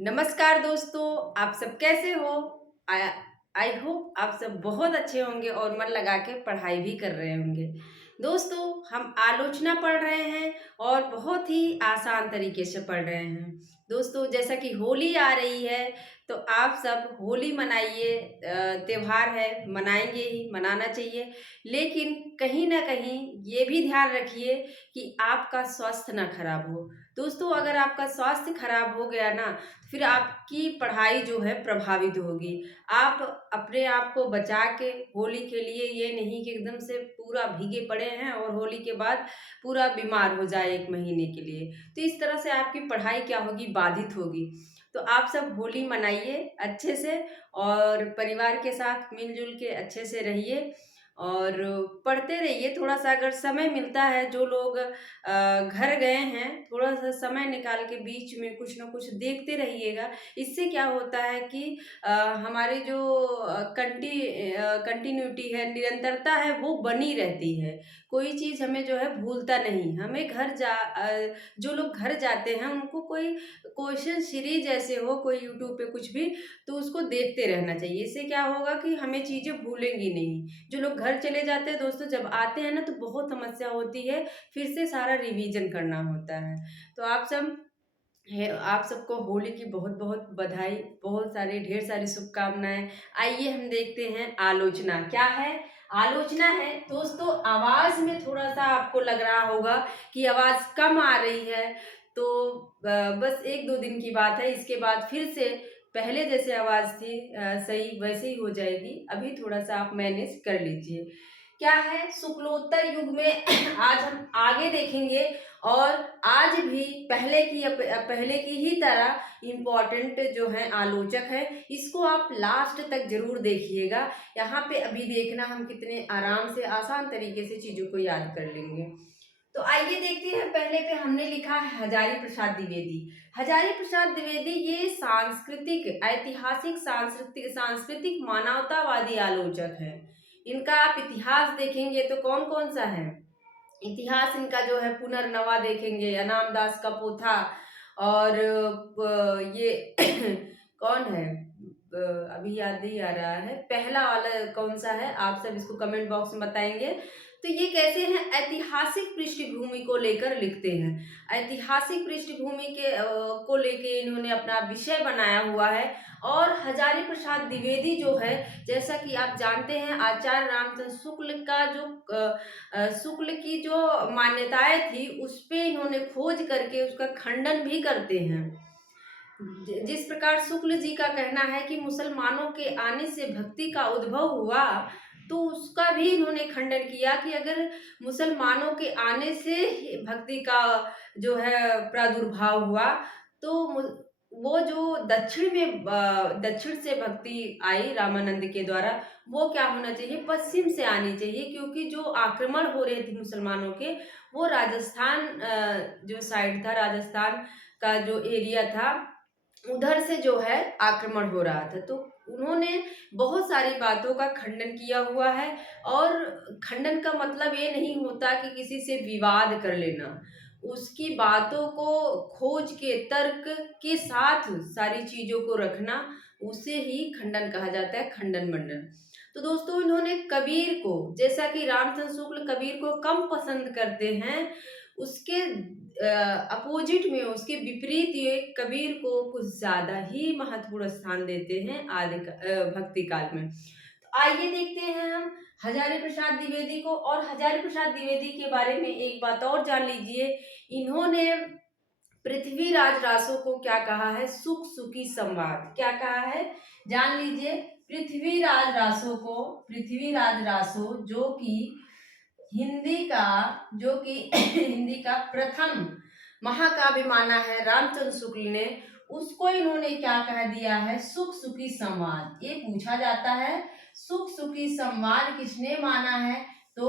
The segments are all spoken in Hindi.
नमस्कार दोस्तों, आप सब कैसे हो? आई आई होप आप सब बहुत अच्छे होंगे और मन लगा के पढ़ाई भी कर रहे होंगे। दोस्तों, हम आलोचना पढ़ रहे हैं और बहुत ही आसान तरीके से पढ़ रहे हैं। दोस्तों, जैसा कि होली आ रही है, तो आप सब होली मनाइए। त्योहार है, मनाएंगे ही, मनाना चाहिए। लेकिन कहीं ना कहीं ये भी ध्यान रखिए कि आपका स्वास्थ्य ना खराब हो। दोस्तों, अगर आपका स्वास्थ्य खराब हो गया ना, फिर आपकी पढ़ाई जो है प्रभावित होगी। आप अपने आप को बचा के होली के लिए ये नहीं कि एकदम से पूरा भीगे पड़े हैं और होली के बाद पूरा बीमार हो जाए 1 महीने के लिए। तो इस तरह से आपकी पढ़ाई क्या होगी, बाधित होगी। तो आप सब होली मनाइए अच्छे से और परिवार के साथ मिल-जुल के अच्छे से रहिए और पढ़ते रहिए। थोड़ा-सा अगर समय मिलता है, जो लोग घर गए हैं, थोड़ा-सा समय निकाल के बीच में कुछ न कुछ देखते रहिएगा। इससे क्या होता है कि हमारी जो कंटिन्यूटी है, निरंतरता है, वो बनी रहती है। कोई चीज़ हमें जो है भूलता नहीं। हमें जो लोग घर जाते हैं, उनको कोई क्वेश्चन सीरीज़ ऐसे हो, कोई यूट्यूब पे कुछ भी, तो उसको देखते रहना चाहिए। इससे क्या होगा कि हमें चीज़ें भूलेंगी नहीं। जो लोग घर चले जाते हैं दोस्तों, जब आते हैं ना, तो बहुत समस्या होती है, फिर से सारा रिवीजन करना होता है। तो आप सबको होली की बहुत-बहुत बधाई, बहुत सारी ढेर सारी शुभकामनाएँ। आइए हम देखते हैं आलोचना क्या है? आलोचना है दोस्तों, आवाज़ में थोड़ा-सा आपको लग रहा होगा कि आवाज़ कम आ रही है, तो बस 1-2 दिन की बात है, इसके बाद फिर से पहले जैसे आवाज़ थी सही वैसे ही हो जाएगी। अभी थोड़ा-सा आप मैनेज कर लीजिए। क्या है, शुक्लोत्तर युग में आज हम आगे देखेंगे और आज भी पहले की ही तरह इम्पोर्टेंट जो है आलोचक है, इसको आप लास्ट तक ज़रूर देखिएगा। यहाँ पे अभी देखना, हम कितने आराम से आसान तरीके से चीज़ों को याद कर लेंगे। तो आइए देखते हैं, पहले पे हमने लिखा है हजारी प्रसाद द्विवेदी। हजारी प्रसाद द्विवेदी ये ऐतिहासिक सांस्कृतिक मानवतावादी आलोचक हैं। इनका आप इतिहास देखेंगे तो कौन-कौन सा है? इतिहास इनका जो है पुनर्नवा देखेंगे, अनाम दास का पोथा और ये कौन है? अभी याद नहीं आ रहा है। पहला वाला कौन-सा है? आप सब इसको कमेंट बॉक्स में बताएँगे। तो ये कैसे हैं, ऐतिहासिक पृष्ठभूमि को लेकर लिखते हैं। ऐतिहासिक पृष्ठभूमि को लेके इन्होंने अपना विषय बनाया हुआ है। और हजारी प्रसाद द्विवेदी जो है, जैसा कि आप जानते हैं, आचार्य रामचंद्र शुक्ल की जो मान्यताएँ थी, उसपे इन्होंने खोज करके उसका खंडन भी करते हैं। जिस प्रकार शुक्ल जी का कहना है कि मुसलमानों के आने से भक्ति का उद्भव हुआ, तो उसका भी इन्होंने खंडन किया कि अगर मुसलमानों के आने से ही भक्ति का जो है प्रादुर्भाव हुआ, तो वो जो दक्षिण से भक्ति आई रामानंद के द्वारा, वो क्या होना चाहिए, पश्चिम से आनी चाहिए। क्योंकि जो आक्रमण हो रहे थे मुसलमानों के, वो राजस्थान जो साइड था, राजस्थान का जो एरिया था, उधर से जो है आक्रमण हो रहा था। तो उन्होंने बहुत सारी बातों का खंडन किया हुआ है। और खंडन का मतलब ये नहीं होता कि किसी से विवाद कर लेना। उसकी बातों को खोज के तर्क के साथ सारी चीज़ों को रखना, उसे ही खंडन कहा जाता है, खंडन-मंडन। तो दोस्तों, इन्होंने कबीर को, जैसा कि रामचंद्र शुक्ल कबीर को कम पसंद करते हैं, उसके अपोजिट में, उसके विपरीत ये कबीर को कुछ ज़्यादा ही महत्वपूर्ण स्थान देते हैं भक्ति काल में। तो आइए देखते हैं हम हजारी प्रसाद द्विवेदी को। और हजारी प्रसाद द्विवेदी के बारे में एक बात और जान लीजिए, इन्होंने पृथ्वीराज रासो को क्या कहा है? सुख सुखी संवाद। क्या कहा है? जान लीजिए। पृथ्वीराज रासो जो कि हिंदी का हिंदी का प्रथम महाकाव्य माना है रामचंद्र शुक्ल ने, उसको इन्होंने क्या कह दिया है? सुख सुखी संवाद। ये पूछा जाता है, सुख सुखी संवाद किसने माना है? तो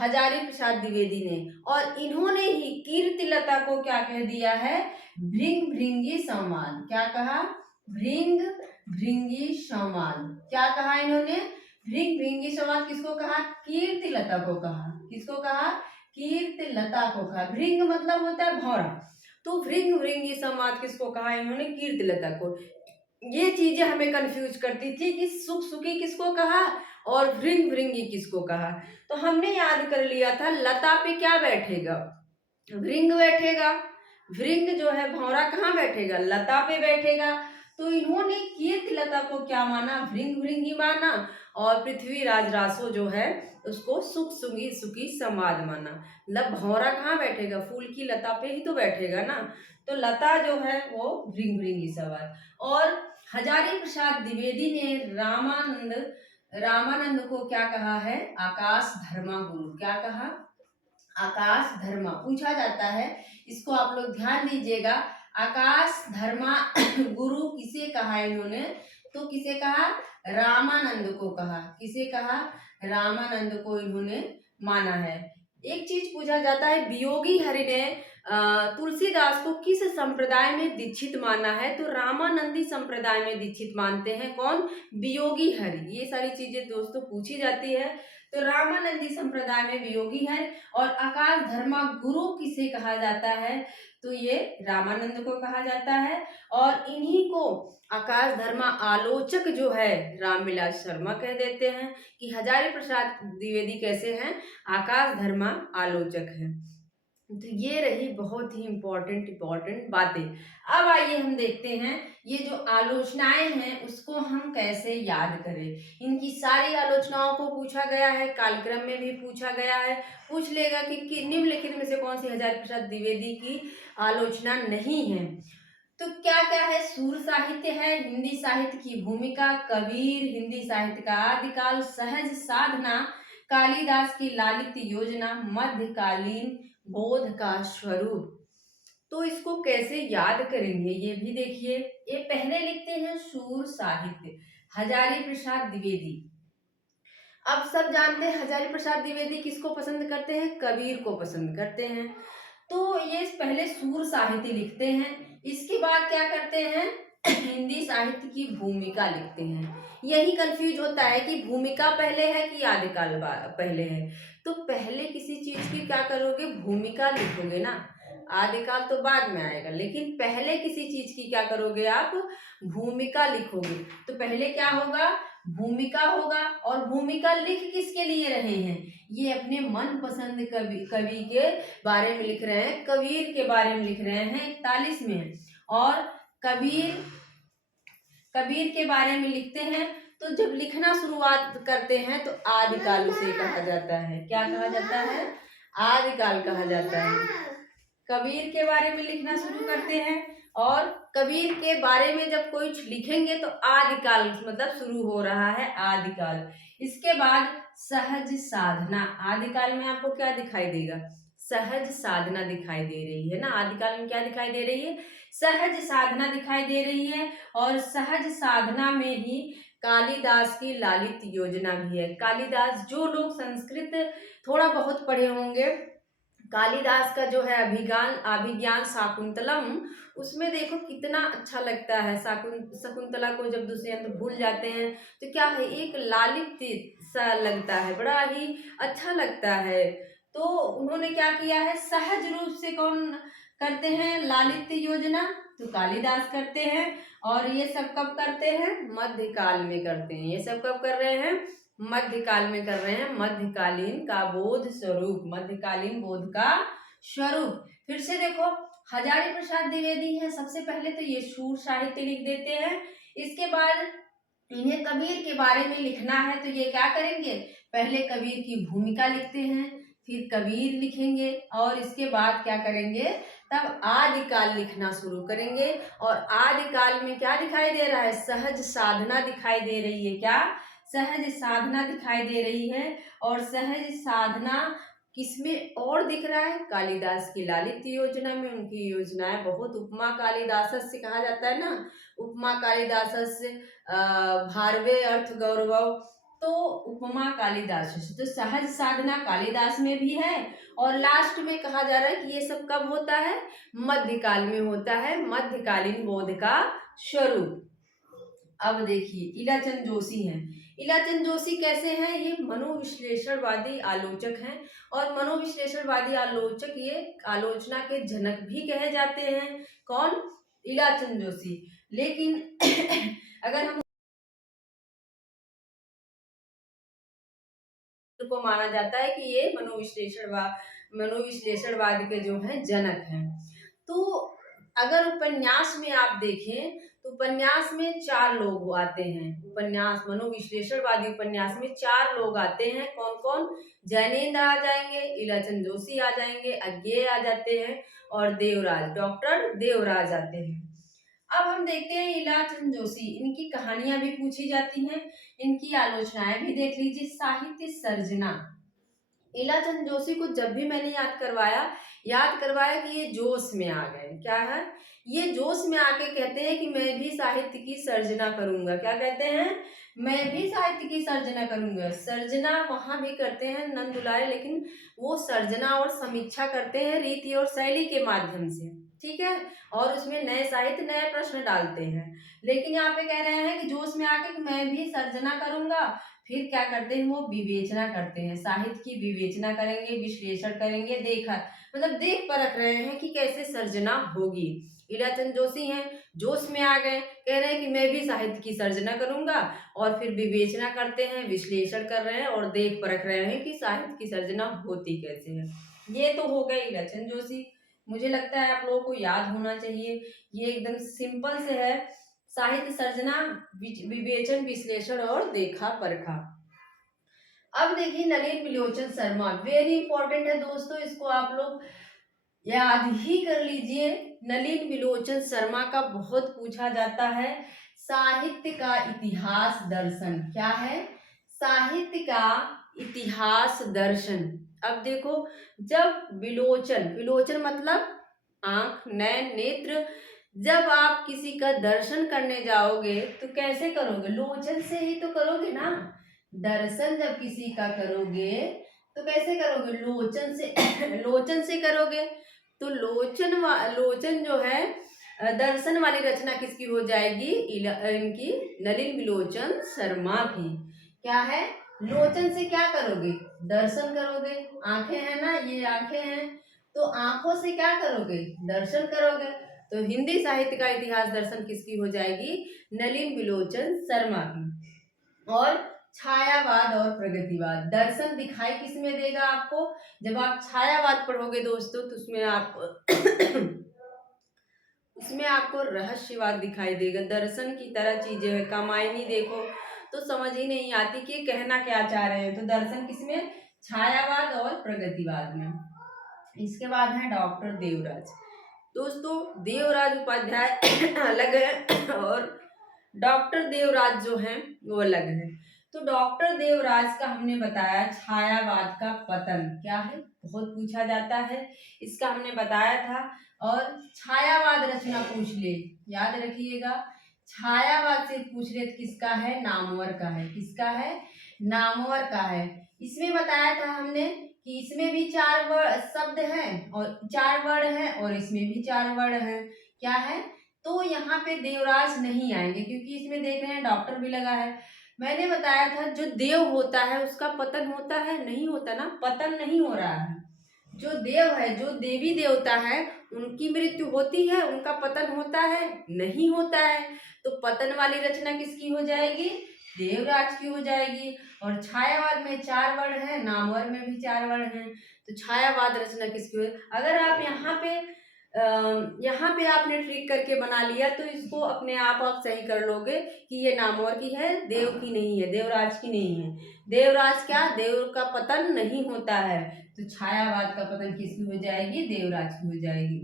हजारी प्रसाद द्विवेदी ने। और इन्होंने ही कीर्तिलता को क्या कह दिया है? भृंग भृंगी संवाद। क्या कहा? भृंग भृंगी संवाद। क्या कहा इन्होंने? भृंग भृंगी संवाद किसको कहा? कीर्तिलता को कहा। किसको कहा? कीर्तिलता को कहा। भृंग मतलब होता है भौरा, तो भृंग भृंगी संवाद किसको कहा इन्होंने? कीर्तिलता को। ये चीजें हमें कंफ्यूज करती थी कि सुख सुखी किसको कहा और भृंग भृंगी किसको कहा। तो हमने याद कर लिया था लता पे क्या बैठेगा? भृंग बैठेगा। भृंग जो है भौरा कहाँ बैठेगा? लता पे बैठेगा। तो इन्होंने कीर्तिलता को क्या माना? भृंग भृंगी माना। और पृथ्वीराज रासो जो है उसको सुख सुखी सुखी संवाद माना। मतलब भौरा कहाँ बैठेगा? फूल की लता पे ही तो बैठेगा ना। तो लता जो है वो भृंग भृंगी संवाद। और हजारी प्रसाद द्विवेदी ने रामानंद को क्या कहा है? आकाश धर्मा गुरु। क्या कहा? आकाश धर्मा। पूछा जाता है, इसको आप लोग ध्यान दीजिएगा। आकाश धर्मा गुरु किसे कहा इन्होंने? तो किसे कहा? रामानंद को कहा। किसे कहा? रामानंद को इन्होंने माना है। एक चीज पूछा जाता है, वियोगी हरि ने तुलसीदास को किस संप्रदाय में दीक्षित माना है? तो रामानंदी संप्रदाय में दीक्षित मानते हैं। कौन? वियोगी हरि। ये सारी चीजें दोस्तों पूछी जाती है। तो रामानंदी संप्रदाय में वियोगी है। और आकाश धर्मा गुरु किसे कहा जाता है? तो ये रामानंद को कहा जाता है। और इन्हीं को आकाश धर्मा आलोचक जो है रामविलास शर्मा कह देते हैं कि हजारी प्रसाद द्विवेदी कैसे हैं? आकाश धर्मा आलोचक हैं। तो ये रही बहुत ही इम्पोर्टेंट बातें। अब आइए हम देखते हैं ये जो आलोचनाएं हैं उसको हम कैसे याद करें। इनकी सारी आलोचनाओं को पूछा गया है, कालक्रम में भी पूछा गया है। पूछ लेगा कि निम्नलिखित में से कौन सी हजारी प्रसाद द्विवेदी की आलोचना नहीं है? तो क्या क्या है? सूर साहित्य है, हिंदी साहित्य की भूमिका, कबीर, हिंदी साहित्य का आदिकाल, सहज साधना, कालिदास की लालित्य योजना, मध्यकालीन बोध का स्वरूप। तो इसको कैसे याद करेंगे ये भी देखिए। ये पहले लिखते हैं सूर साहित्य, हजारी प्रसाद द्विवेदी। अब सब जानते हैं हजारी प्रसाद द्विवेदी किसको पसंद करते हैं? कबीर को पसंद करते हैं। तो ये पहले सूर साहित्य लिखते हैं, इसके बाद क्या करते हैं? हिंदी साहित्य की भूमिका लिखते हैं। यही कंफ्यूज होता है कि भूमिका पहले है कि आदिकाल पहले है। तो पहले किसी चीज की क्या करोगे? भूमिका लिखोगे ना। आदिकाल तो बाद में आएगा, लेकिन पहले किसी चीज की क्या करोगे आप? भूमिका लिखोगे। तो पहले क्या होगा? भूमिका होगा। और भूमिका लिख किसके लिए रहे हैं? ये अपने मनपसंद कवि के बारे में लिख रहे हैं, कबीर के बारे में लिख रहे हैं 41 में। और कबीर के बारे में लिखते हैं। तो जब लिखना शुरुआत करते हैं तो आदिकाल उसे कहा जाता है। क्या कहा जाता है? आदिकाल कहा जाता है। कबीर के बारे में लिखना शुरू करते हैं और कबीर के बारे में जब कुछ लिखेंगे तो आदिकाल मतलब शुरू हो रहा है आदिकाल। इसके बाद सहज साधना। आदिकाल में आपको क्या दिखाई देगा? सहज साधना दिखाई दे रही है ना। आदिकाल में क्या दिखाई दे रही है? सहज साधना दिखाई दे रही है। और सहज साधना में ही कालिदास की लालित योजना भी है। कालिदास, जो लोग संस्कृत थोड़ा बहुत पढ़े होंगे, कालिदास का जो है अभिज्ञान शाकुंतलम, उसमें देखो कितना अच्छा लगता है। शकुंतला को जब दुष्यंत भूल जाते हैं तो क्या है? एक लालित्य सा लगता है, बड़ा ही अच्छा लगता है। तो उन्होंने क्या किया है? सहज रूप से कौन करते हैं लालित्य योजना? तो कालिदास करते हैं। और ये सब कब करते हैं? मध्यकाल में करते हैं। ये सब कब कर रहे हैं? मध्यकाल में कर रहे हैं। मध्यकालीन का बोध स्वरूप, मध्यकालीन बोध का स्वरूप। फिर से देखो, हजारी प्रसाद द्विवेदी है सबसे पहले तो ये सूर साहित्य लिख देते हैं। इसके बाद इन्हें कबीर के बारे में लिखना है तो ये क्या करेंगे? पहले कबीर की भूमिका लिखते हैं, फिर कबीर लिखेंगे और इसके बाद क्या करेंगे? तब आदिकाल लिखना शुरू करेंगे। और आदिकाल में क्या दिखाई दे रहा है? सहज साधना दिखाई दे रही है। क्या? सहज साधना दिखाई दे रही है। और सहज साधना किसमें और दिख रहा है? कालिदास की लालित्य योजना में। उनकी योजनाएं बहुत, उपमा कालिदास से कहा जाता है ना, उपमा कालिदास से भारवे अर्थ गौरव। तो उपमा कालिदास से, तो सहज साधना कालिदास में भी है। और लास्ट में कहा जा रहा है कि ये सब कब होता है? मध्यकाल में होता है। मध्यकालीन बोध का स्वरूप। अब देखिए इलाचंद जोशी हैं। इलाचंद जोशी कैसे हैं? ये मनोविश्लेषणवादी आलोचक हैं, और मनोविश्लेषणवादी आलोचक ये आलोचना के जनक भी कहे जाते हैं। कौन? इलाचंद जोशी। लेकिन अगर हम को माना जाता है कि ये मनोविश्लेषणवाद के जो हैं जनक हैं। तो अगर उपन्यास में आप देखें तो उपन्यास में 4 लोग आते हैं। उपन्यास मनोविश्लेषणवादी उपन्यास में 4 लोग आते हैं। कौन कौन? जैनेन्द्र आ जाएंगे, इलाचंद जोशी आ जाएंगे, अज्ञेय आ जाते हैं, और देवराज, डॉक्टर देवराज आते हैं। अब हम देखते हैं इलाचंद जोशी, इनकी कहानियां भी पूछी जाती हैं, इनकी आलोचनाएं भी देख लीजिए। साहित्य सर्जना, इलाचंद जोशी को जब भी मैंने याद करवाया कि ये जोश में आ गए। क्या है? ये जोश में आके कहते हैं कि मैं भी साहित्य की सर्जना करूंगा। क्या कहते हैं? मैं भी साहित्य की सर्जना करूंगा। सर्जना वहां भी करते हैं नंद दुलारे, लेकिन वो सर्जना और समीक्षा करते हैं रीति और शैली के माध्यम से। ठीक है, और उसमें नए साहित्य, नए प्रश्न डालते हैं। लेकिन यहाँ पे कह रहे हैं कि जोश में आके कि मैं भी सर्जना करूंगा। फिर क्या करते हैं? वो विवेचना करते हैं, साहित्य की विवेचना करेंगे, विश्लेषण करेंगे, देखा मतलब देख परख रहे हैं कि कैसे सर्जना होगी। इलाचंद जोशी हैं, जोश में आ गए, कह रहे हैं कि मैं भी साहित्य की सर्जना करूंगा, और फिर विवेचना करते हैं, विश्लेषण कर रहे हैं और देख परख रहे हैं कि साहित्य की सर्जना होती कैसे है। ये तो हो गए इलाचंद जोशी। मुझे लगता है आप लोगों को याद होना चाहिए, ये एकदम सिंपल से है। साहित्य सर्जना, विवेचन, विश्लेषण और देखा परखा। अब देखिए नलिन विलोचन शर्मा, वेरी इंपॉर्टेंट है दोस्तों, इसको आप लोग याद ही कर लीजिए। नलिन विलोचन शर्मा का बहुत पूछा जाता है। साहित्य का इतिहास दर्शन। क्या है? साहित्य का इतिहास दर्शन। अब देखो, जब विलोचन, विलोचन मतलब आंख, नैन, नेत्र, जब आप किसी का दर्शन करने जाओगे तो कैसे करोगे? लोचन से ही तो करोगे ना। दर्शन जब किसी का करोगे तो कैसे करोगे? लोचन से लोचन से करोगे। तो लोचन जो है, दर्शन वाली रचना किसकी हो जाएगी? इनकी, नलिन विलोचन शर्मा की। क्या है? लोचन से क्या करोगे? दर्शन करोगे। आंखें हैं ना, ये आंखें हैं, तो आंखों से क्या करोगे? दर्शन करोगे। तो हिंदी साहित्य का इतिहास दर्शन किसकी हो जाएगी? नलिन विलोचन शर्मा की। और छायावाद और प्रगतिवाद, दर्शन दिखाई किसमें देगा आपको? जब आप छायावाद पढ़ोगे दोस्तों तो उसमें आपको रहस्यवाद दिखाई देगा। दर्शन की तरह चीजें हैं, कामायनी देखो तो समझ ही नहीं आती कि कहना क्या चाह रहे हैं। तो दर्शन किसमें? छायावाद और प्रगतिवाद में। इसके बाद है डॉक्टर देवराज। दोस्तों देवराज उपाध्याय अलग है और डॉक्टर देवराज जो हैं वो अलग है। तो डॉक्टर देवराज का हमने बताया छायावाद का पतन। क्या है? बहुत पूछा जाता है, इसका हमने बताया था। और छायावाद रचना पूछ ले, याद रखिएगा। छायावाद से पूछ ले तो किसका है? नामवर का है। किसका है? नामवर का है। इसमें बताया था हमने कि इसमें भी 4 वर्ड शब्द हैं और 4 वर्ड हैं, और इसमें भी 4 वर्ड हैं। क्या है? तो यहाँ पे देवराज नहीं आएंगे क्योंकि इसमें देख रहे हैं डॉक्टर भी लगा है। मैंने बताया था जो देव होता है उसका पतन होता है? नहीं होता ना, पतन नहीं हो रहा है। जो देव है, जो देवी देवता है, उनकी मृत्यु होती है, उनका पतन होता है? नहीं होता है। तो पतन वाली रचना किसकी हो जाएगी? देवराज की हो जाएगी। और छायावाद में 4 वर्ण है, नामवर में भी 4 वर्ण है। तो छायावाद रचना किसकी हो? अगर आप यहाँ पे आपने ट्रिक करके बना लिया तो इसको अपने आप सही कर लोगे कि ये नामवर की है, देव की नहीं है, देवराज की नहीं है। देवराज क्या? देव का पतन नहीं होता है। तो छायावाद का पतन किसकी हो जाएगी? देवराज की हो जाएगी।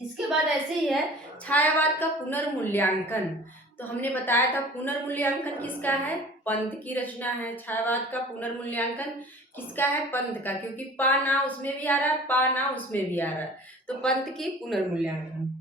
इसके बाद ऐसे ही है छायावाद का पुनर्मूल्यांकन। तो हमने बताया था पुनर्मूल्यांकन किसका है? पंत की रचना है। छायावाद का पुनर्मूल्यांकन किसका है? पंत का, क्योंकि पा ना उसमें भी आ रहा है, पा ना उसमें भी आ रहा है, तो पंत की पुनर्मूल्यांकन।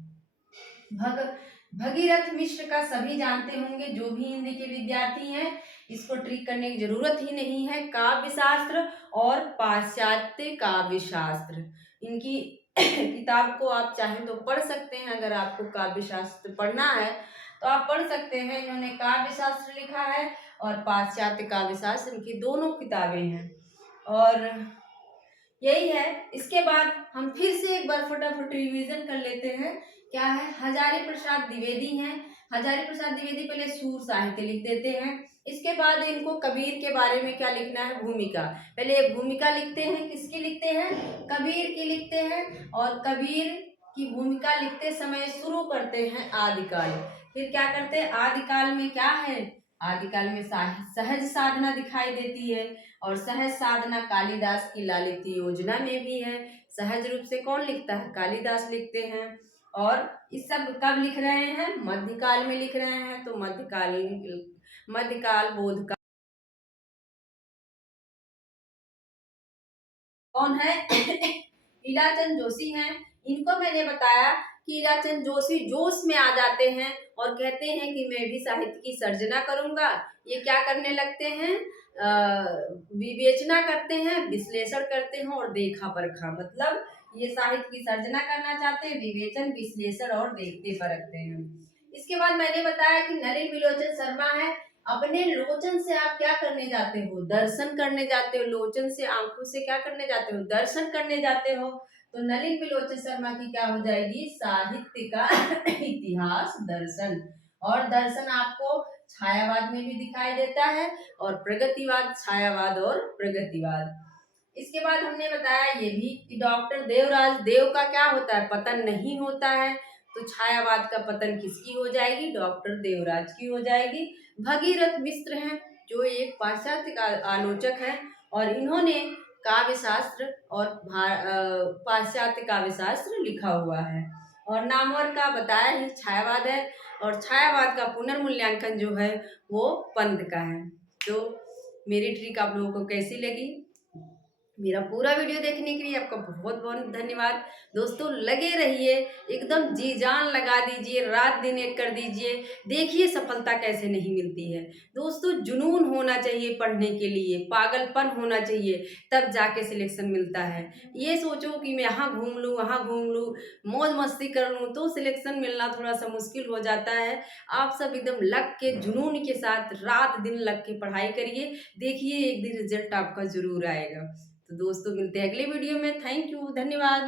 भगीरथ मिश्र का सभी जानते होंगे, जो भी हिंदी के विद्यार्थी हैं, इसको ट्रिक करने की जरूरत ही नहीं है। काव्य शास्त्र और पाश्चात्य काव्य शास्त्र, इनकी किताब को आप चाहें तो पढ़ सकते हैं। अगर आपको काव्य शास्त्र पढ़ना है तो तो आप पढ़ सकते हैं। इन्होंने काव्य शास्त्र लिखा है और पाश्चात्य काव्य शास्त्र, इनकी दोनों किताबें हैं। और यही है। इसके बाद हम फिर से एक बार फटाफट रिवीजन कर लेते हैं। क्या है, हजारी प्रसाद द्विवेदी हैं। हजारी प्रसाद द्विवेदी पहले सूर साहित्य लिख देते हैं। इसके बाद इनको कबीर के बारे में क्या लिखना है, भूमिका। पहले एक भूमिका लिखते हैं, किसकी लिखते हैं, कबीर की लिखते हैं। और कबीर की भूमिका लिखते समय शुरू करते हैं आदिकाल। फिर क्या करते हैं, आदिकाल में क्या है, आदिकाल में सहज साधना दिखाई देती है। और सहज साधना कालिदास की लालिती योजना में भी है। सहज रूप से कौन लिखता है, कालिदास लिखते हैं। और इस सब कब लिख रहे हैं, मध्यकाल में लिख रहे हैं। तो मध्यकाल बोधकाल कौन है लीलाचंद जोशी हैं। इनको मैंने बताया कि लीलाचंद जोशी जोश में आ जाते हैं और कहते हैं कि मैं भी साहित्य की सर्जना करूंगा। ये क्या करने लगते हैं, विवेचना करते हैं, विश्लेषण करते हैं और देखा परखा, मतलब ये साहित्य की सर्जना करना चाहते हैं, विवेचन, विश्लेषण और देखते परखते हैं। इसके बाद मैंने बताया कि नलिन विलोचन शर्मा है। अपने लोचन से आप क्या करने जाते हो, दर्शन करने जाते हो। लोचन से, आंखों से क्या करने जाते हो, दर्शन करने जाते हो। तो नलिन विलोचन शर्मा की क्या हो जाएगी, साहित्य का इतिहास दर्शन। और दर्शन आपको छायावाद में भी दिखाई देता है, और प्रगतिवाद, छायावाद और प्रगतिवाद। इसके बाद हमने बताया ये भी कि डॉक्टर देवराज देव का क्या होता है, पतन नहीं होता है। तो छायावाद का पतन किसकी हो जाएगी, डॉक्टर देवराज की हो जाएगी। भगीरथ मिश्र हैं, जो एक पाश्चात्य का आलोचक है, और इन्होंने काव्य शास्त्र और पाश्चात्य काव्य शास्त्र लिखा हुआ है। और नामवर का बताया ही छायावाद है, और छायावाद का पुनर्मूल्यांकन जो है वो पंत का है। तो मेरी ट्रिक आप लोगों को कैसी लगी, मेरा पूरा वीडियो देखने के लिए आपका बहुत बहुत धन्यवाद। दोस्तों लगे रहिए, एकदम जी जान लगा दीजिए, रात दिन एक कर दीजिए, देखिए सफलता कैसे नहीं मिलती है। दोस्तों जुनून होना चाहिए पढ़ने के लिए, पागलपन होना चाहिए, तब जाके सिलेक्शन मिलता है। ये सोचो कि मैं यहाँ घूम लूँ, वहाँ घूम लूँ, मौज मस्ती कर लूँ, तो सिलेक्शन मिलना थोड़ा सा मुश्किल हो जाता है। आप सब एकदम लग के, जुनून के साथ रात दिन लग के पढ़ाई करिए, देखिए एक दिन रिजल्ट आपका जरूर आएगा। तो दोस्तों मिलते हैं अगले वीडियो में। थैंक यू, धन्यवाद।